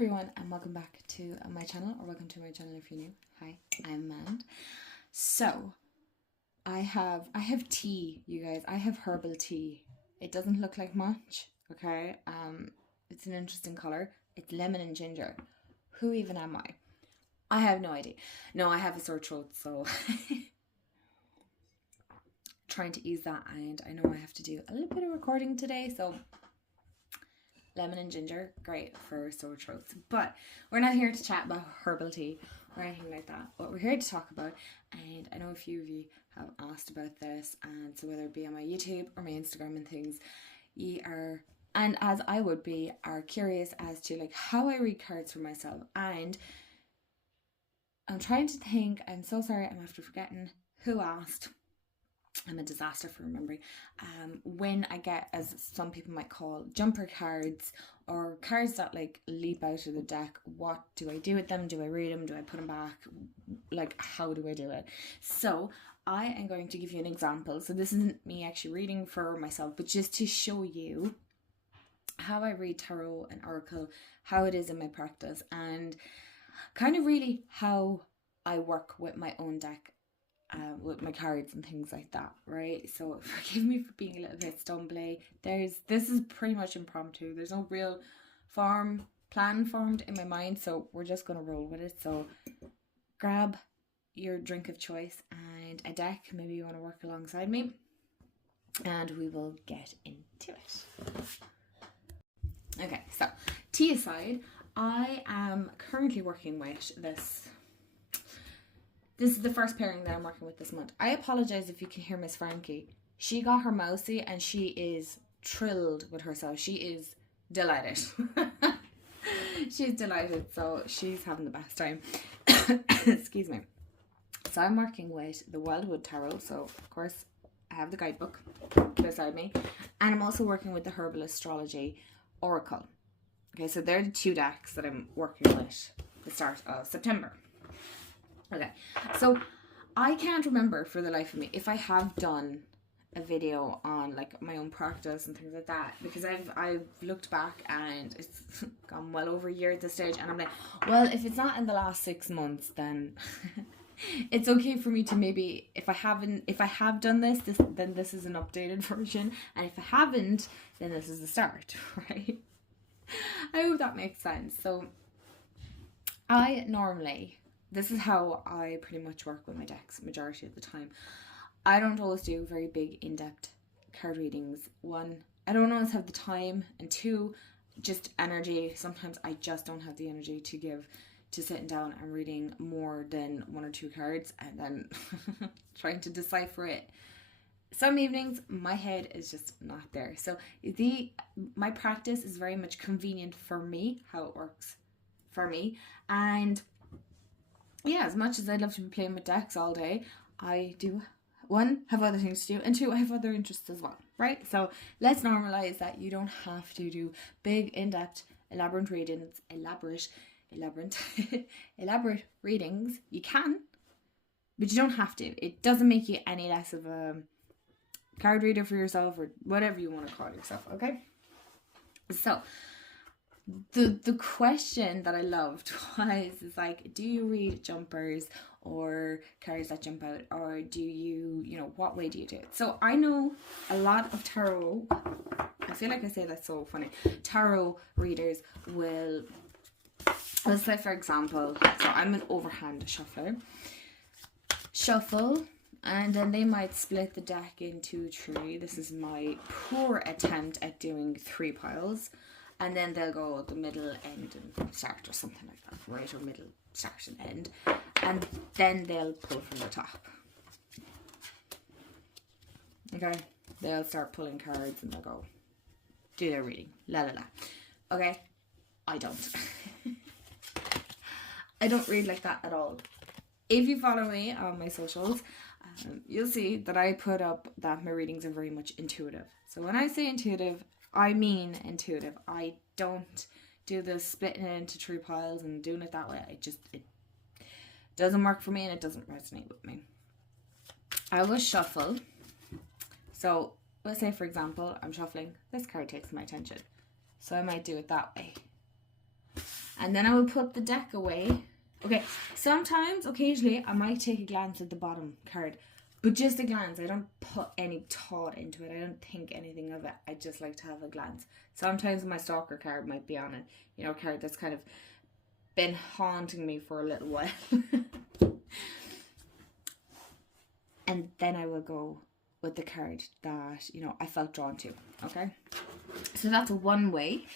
everyone, and welcome back to my channel, or welcome to my channel if you're new. Hi, I'm Mand. So I have tea, you guys. I have herbal tea. It doesn't look like much, okay? It's an interesting color. It's lemon and ginger. Who even am I? I have no idea. No, I have a sore throat, so trying to ease that, and I know I have to do a little bit of recording today, so lemon and ginger, great for sore throats. But we're not here to chat about herbal tea or anything like that. What we're here to talk about, and I know a few of you have asked about this, and so whether it be on my YouTube or my Instagram and things, ye are, and as I would be, are curious as to like how I read cards for myself. And I'm trying to think, I'm so sorry, I'm after forgetting who asked. I'm a disaster for remembering. When I get, as some people might call, jumper cards, or cards that like leap out of the deck, what do I do with them? Do I read them? Do I put them back? Like, how do I do it? So I am going to give you an example. So this isn't me actually reading for myself, but just to show you how I read tarot and oracle, how it is in my practice, and kind of really how I work with my own deck. With my cards and things like that, right? So forgive me for being a little bit stumbly. This is pretty much impromptu. There's no real plan formed in my mind, so we're just gonna roll with it. So grab your drink of choice and a deck. Maybe you want to work alongside me, and we will get into it. Okay, so tea aside, I am currently working with this. This is the first pairing that I'm working with this month. I apologize if you can hear Miss Frankie. She got her mousey and she is thrilled with herself. She is delighted. She's delighted, so she's having the best time. Excuse me. So I'm working with the Wildwood Tarot. So, of course, I have the guidebook beside me. And I'm also working with the Herbal Astrology Oracle. Okay, so they're the two decks that I'm working with at the start of September. Okay, so I can't remember for the life of me if I have done a video on like my own practice and things like that, because I've looked back and it's gone well over a year at this stage, and I'm like, well, if it's not in the last 6 months, then it's okay for me to maybe, if I have done this, then this is an updated version, and if I haven't, then this is the start, right? I hope that makes sense. So this is how I pretty much work with my decks majority of the time. I don't always do very big in-depth card readings. One, I don't always have the time, and two, just energy. Sometimes I just don't have the energy to give to sitting down and reading more than 1 or 2 cards and then trying to decipher it. Some evenings my head is just not there. So my practice is very much convenient for me, how it works for me. And yeah, as much as I'd love to be playing with decks all day, I do, 1, have other things to do, and 2, I have other interests as well, right? So let's normalize that you don't have to do big, in-depth, elaborate readings. Elaborate readings. You can, but you don't have to. It doesn't make you any less of a card reader for yourself, or whatever you want to call yourself, okay? So the question that I loved is like, do you read jumpers or cards that jump out, or do you, what way do you do it? So I know a lot of tarot, I feel like I say that so funny, tarot readers will, let's say for example, so I'm an overhand shuffle, and then they might split the deck into 3. This is my poor attempt at doing 3 piles. And then they'll go the middle, end, and start, or something like that. Right, or middle, start, and end. And then they'll pull from the top. Okay? They'll start pulling cards and they'll go do their reading. La la la. Okay? I don't. I don't read like that at all. If you follow me on my socials, you'll see that I put up that my readings are very much intuitive. So when I say intuitive, I mean intuitive. I don't do the splitting it into 3 piles and doing it that way. It doesn't work for me, and it doesn't resonate with me. I will shuffle. So let's say, for example, I'm shuffling. This card takes my attention. So I might do it that way. And then I will put the deck away. Okay, sometimes, occasionally, I might take a glance at the bottom card. But just a glance. I don't put any thought into it. I don't think anything of it. I just like to have a glance. Sometimes my stalker card might be on it. You know, a card that's kind of been haunting me for a little while. And then I will go with the card that, you know, I felt drawn to. Okay? So that's one way.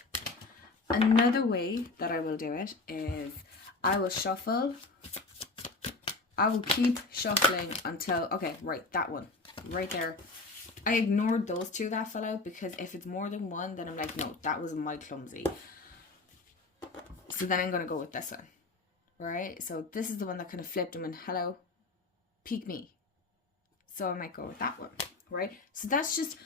Another way that I will do it is I will shuffle. I will keep shuffling until, okay, right, that one, right there. I ignored those two that fell out because if it's more than one, then I'm like, no, that was my clumsy. So then I'm going to go with this one, right? So this is the one that kind of flipped them and hello, peek me. So I might go with that one, right? So that's just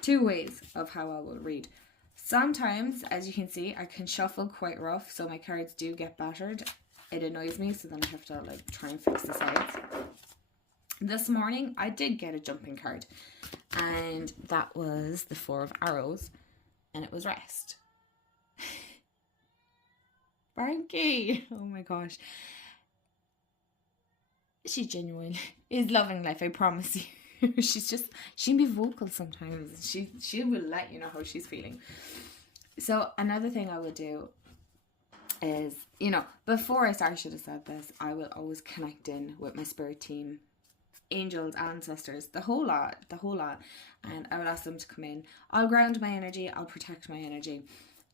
two ways of how I will read. Sometimes, as you can see, I can shuffle quite rough, so my cards do get battered. It annoys me, so then I have to like try and fix the sides. This morning, I did get a jumping card, and that was the 4 of arrows, and it was rest. Frankie! Oh my gosh. She genuinely is loving life, I promise you. She can be vocal sometimes. She will let you know how she's feeling. So another thing I would do is, you know, before I start, I should have said this, I will always connect in with my spirit team, angels, ancestors, the whole lot, and I will ask them to come in. I'll ground my energy, I'll protect my energy,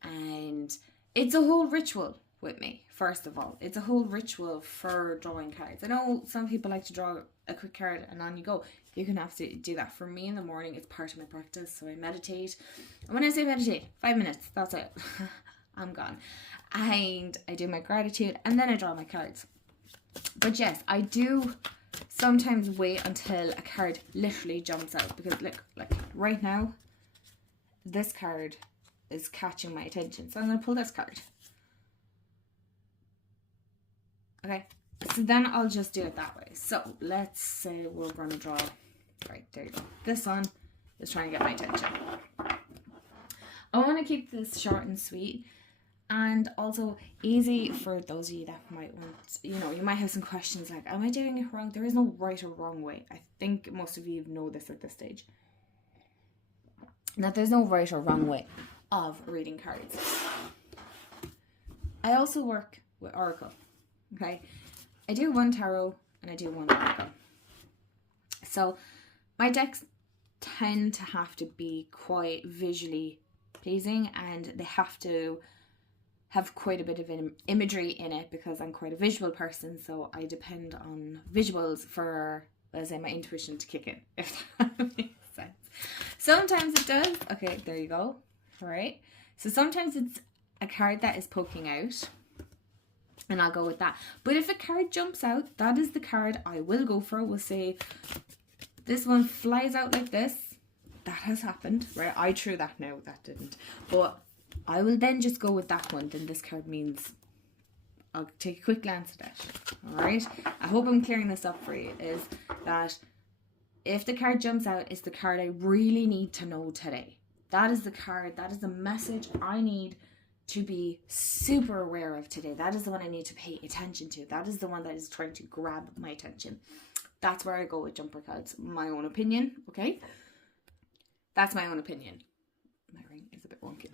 and it's a whole ritual with me. First of all, it's a whole ritual for drawing cards. I know some people like to draw a quick card and on you go. You can absolutely do that. For me in the morning, it's part of my practice. So I meditate. And when I say meditate, 5 minutes, that's it. I'm gone. And I do my gratitude and then I draw my cards. But yes, I do sometimes wait until a card literally jumps out. Because look, like right now, this card is catching my attention. So I'm going to pull this card. Okay, so then I'll just do it that way. So let's say we're going to draw, right, there you go. This one is trying to get my attention. I want to keep this short and sweet and also easy for those of you that might want, you know, you might have some questions like, am I doing it wrong? There is no right or wrong way. I think most of you know this at this stage. That there's no right or wrong way of reading cards. I also work with Oracle. Okay, I do one tarot and I do one oracle. So my decks tend to have to be quite visually pleasing and they have to have quite a bit of imagery in it because I'm quite a visual person. So I depend on visuals for, let's say, my intuition to kick in, if that makes sense. Sometimes it does. Okay, there you go. All right. So sometimes it's a card that is poking out. And I'll go with that. But if a card jumps out, that is the card I will go for. We'll say this one flies out like this. That has happened, right? I threw that now. That didn't. But I will then just go with that one. Then this card means I'll take a quick glance at it. All right? I hope I'm clearing this up for you. Is that if the card jumps out, it's the card I really need to know today. That is the card. That is the message I need to be super aware of today. That is the one I need to pay attention to. That is the one that is trying to grab my attention. That's where I go with jumper cards. My own opinion, okay? That's my own opinion. My ring is a bit wonky.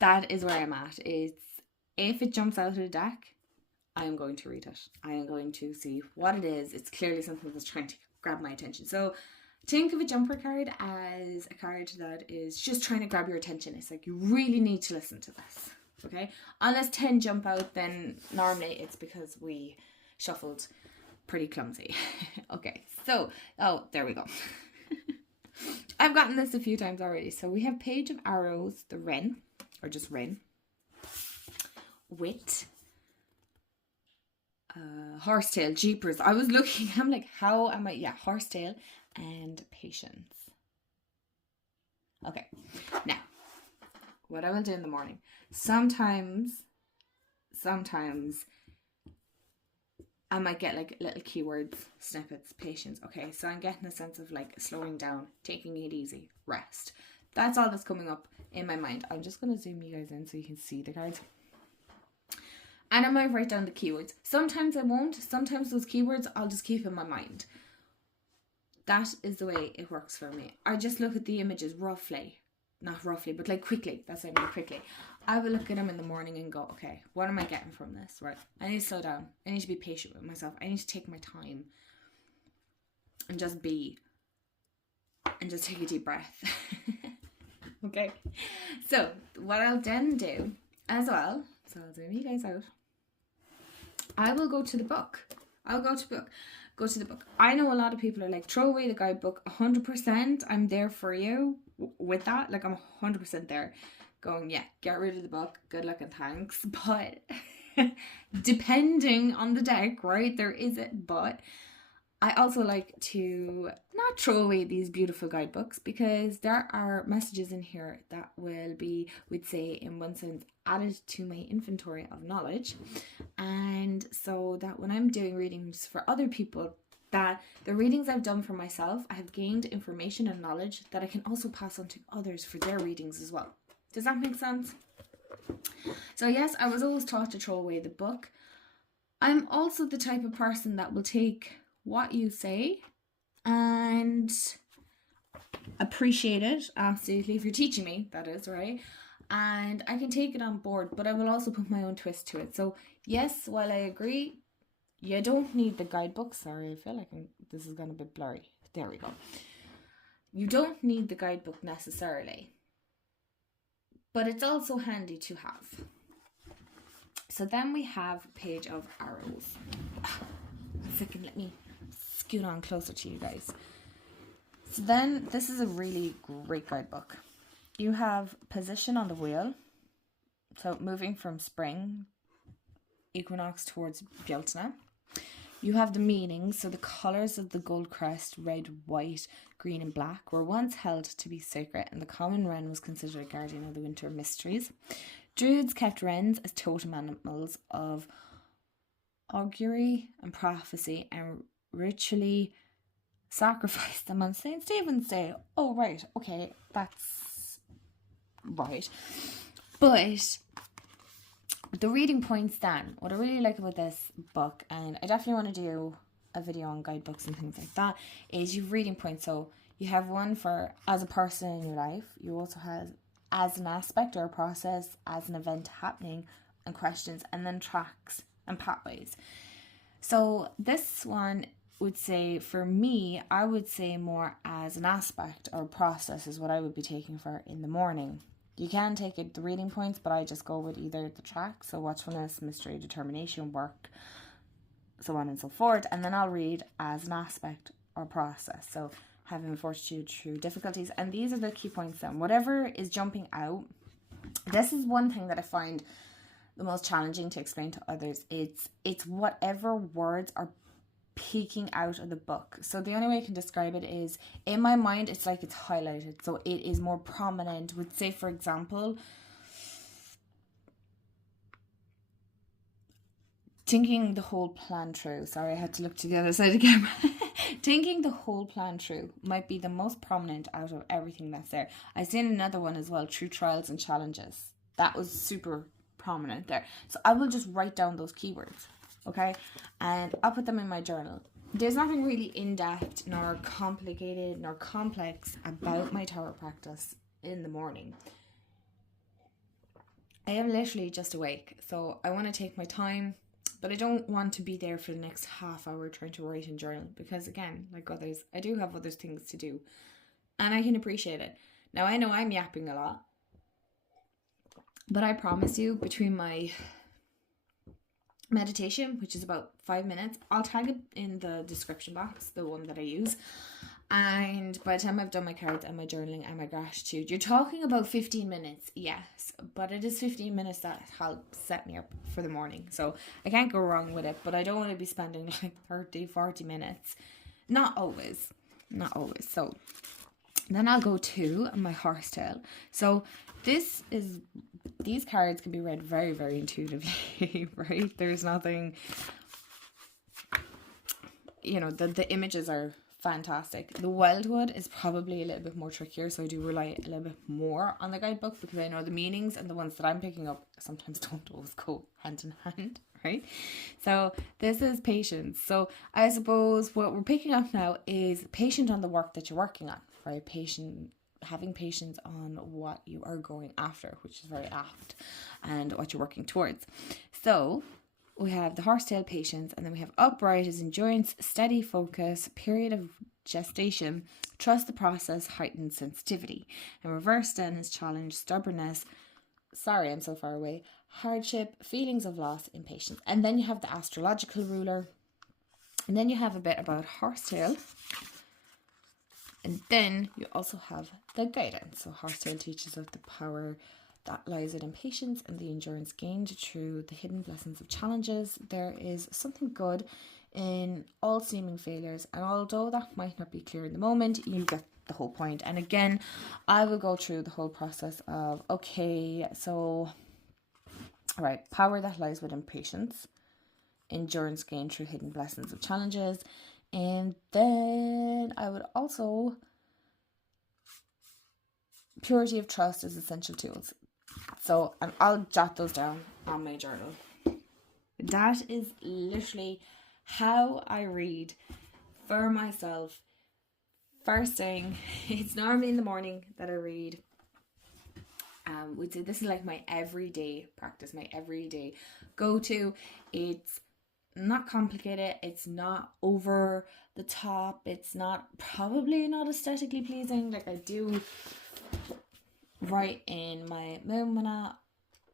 That is where I'm at. It's if it jumps out of the deck, I am going to read it. I am going to see what it is. It's clearly something that's trying to grab my attention. So think of a jumper card as a card that is just trying to grab your attention. It's like you really need to listen to this, okay? Unless 10 jump out, then normally it's because we shuffled pretty clumsy. Okay, so, oh, there we go. I've gotten this a few times already. So we have Page of Arrows, the Wren, or just Wren, Wit, Horsetail, Jeepers. I was looking, I'm like, how am I? Yeah, Horsetail. And Patience. Okay, now what I will do in the morning, sometimes I might get like little keywords, snippets, patience. Okay, so I'm getting a sense of like slowing down, taking it easy, rest. That's all that's coming up in my mind. I'm just going to zoom you guys in so you can see the cards. And I might write down the keywords. Sometimes I won't. Sometimes those keywords I'll just keep in my mind. That is the way it works for me. I just look at the images roughly. Not roughly, but like quickly. That's what I mean, quickly. I will look at them in the morning and go, okay, what am I getting from this? Right. I need to slow down. I need to be patient with myself. I need to take my time. And just be. And just take a deep breath. Okay. So, what I'll then do as well, so I'll zoom you guys out. I will go to the book. I'll go to the book. I know a lot of people are like, throw away the guidebook. 100%. I'm there for you with that. Like, I'm 100% there. Going, yeah, get rid of the book. Good luck and thanks. But depending on the deck, right? There is it. But I also like to not throw away these beautiful guidebooks, because there are messages in here that will be, we'd say, in one sense, added to my inventory of knowledge. And so that when I'm doing readings for other people, that the readings I've done for myself, I have gained information and knowledge that I can also pass on to others for their readings as well. Does that make sense? So yes, I was always taught to throw away the book. I'm also the type of person that will take what you say and appreciate it, absolutely, if you're teaching me, that is, right? And I can take it on board, but I will also put my own twist to it. So yes, while I agree, you don't need the guidebook. Sorry, I feel like this is going to be blurry. There we go. You don't need the guidebook necessarily, but it's also handy to have. So then we have Page of Arrows. Freaking let me scoot on closer to you guys. So then this is a really great guidebook. You have position on the wheel, so moving from spring equinox towards Bjeltna. You have the meanings, so the colours of the gold crest, red, white, green and black, were once held to be sacred, and the common wren was considered a guardian of the winter mysteries. Druids kept wrens as totem animals of augury and prophecy, and ritually sacrificed them on St. Stephen's Day. Oh, right. Okay, that's right. But the reading points then, what I really like about this book, and I definitely want to do a video on guidebooks and things like that, is you have reading points. So you have one for as a person in your life. You also have as an aspect or a process, as an event happening, and questions, and then tracks and pathways. So this one would say, for me, I would say more as an aspect or process is what I would be taking for in the morning. You can take it the reading points, but I just go with either the track, so watchfulness, mystery, determination, work, so on and so forth, and then I'll read as an aspect or process, so having fortitude through difficulties. And these are the key points then. Whatever is jumping out, this is one thing that I find the most challenging to explain to others. It's whatever words are peeking out of the book. So the only way I can describe it is, in my mind, it's like it's highlighted, so it is more prominent. Would say, for example, thinking the whole plan through. Sorry, I had to look to the other side of the camera. Thinking the whole plan through might be the most prominent out of everything that's there. I seen another one as well, through trials and challenges. That was super prominent there. So I will just write down those keywords, okay? And I'll put them in my journal. There's nothing really in-depth, nor complicated, nor complex about my tarot practice in the morning. I am literally just awake, so I want to take my time, but I don't want to be there for the next half hour trying to write and journal, because again, like others, I do have other things to do, and I can appreciate it. Now, I know I'm yapping a lot, but I promise you, between my meditation, which is about 5 minutes, I'll tag it in the description box, the one that I use, and by the time I've done my cards and my journaling and my gratitude, you're talking about 15 minutes, yes, but it is 15 minutes that helps set me up for the morning, so I can't go wrong with it. But I don't want to be spending like 30-40 minutes, not always. So then I'll go to my horsetail. So these cards can be read very, very intuitively, right? There's nothing, the images are fantastic. The Wildwood is probably a little bit more trickier, so I do rely a little bit more on the guidebook because I know the meanings, and the ones that I'm picking up sometimes don't always go hand in hand, right? So this is patience. So I suppose what we're picking up now is patient on the work that you're working on, right? Having patience on what you are going after, which is very apt, and what you're working towards. So we have the horsetail, patience, and then we have upright is endurance, steady focus, period of gestation, trust the process, heightened sensitivity. And reverse then is challenge, stubbornness, sorry I'm so far away, hardship, feelings of loss, impatience. And then you have the astrological ruler, and then you have a bit about horsetail, and then you also have the guidance. So horsetail teaches us the power that lies in patience and the endurance gained through the hidden blessings of challenges. There is something good in all seeming failures, and although that might not be clear in the moment, you get the whole point. And again, I will go through the whole process of, okay, so, all right, power that lies within patience, endurance gained through hidden blessings of challenges, and then I would also, purity of trust is essential tools. So, and I'll jot those down on my journal. That is literally how I read for myself. First thing, it's normally in the morning that I read. This is like my everyday practice, my everyday go-to. It's not complicated. It's not over the top. It's probably not aesthetically pleasing. Like I do write in my Moomana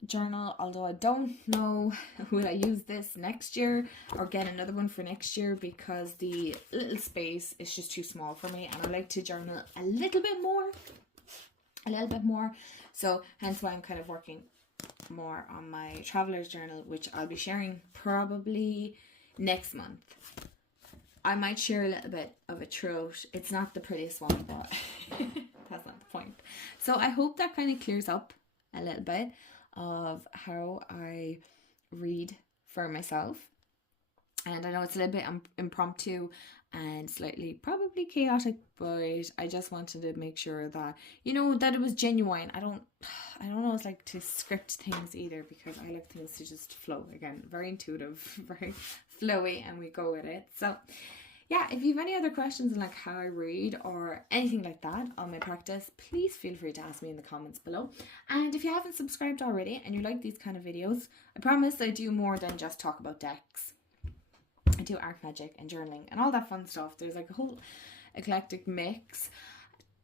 journal, although I don't know will I use this next year or get another one for next year, because the little space is just too small for me, and I like to journal a little bit more, so hence why I'm kind of working more on my traveler's journal, which I'll be sharing probably next month. I might share a little bit of it throughout. It's not the prettiest one, but that's not the point. So I hope that kind of clears up a little bit of how I read for myself. And I know it's a little bit impromptu and slightly probably chaotic, but I just wanted to make sure that, that it was genuine. I don't always like to script things either, because I like things to just flow. Again, very intuitive, very flowy, and we go with it. So yeah, if you have any other questions on like how I read or anything like that on my practice, please feel free to ask me in the comments below. And if you haven't subscribed already and you like these kind of videos, I promise I do more than just talk about decks. I do art magic and journaling and all that fun stuff. There's like a whole eclectic mix.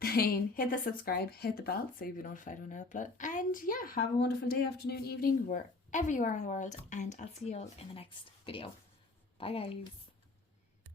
Then hit the subscribe, hit the bell so you'll be notified when I upload. And yeah, have a wonderful day, afternoon, evening, wherever you are in the world. And I'll see you all in the next video. Bye guys.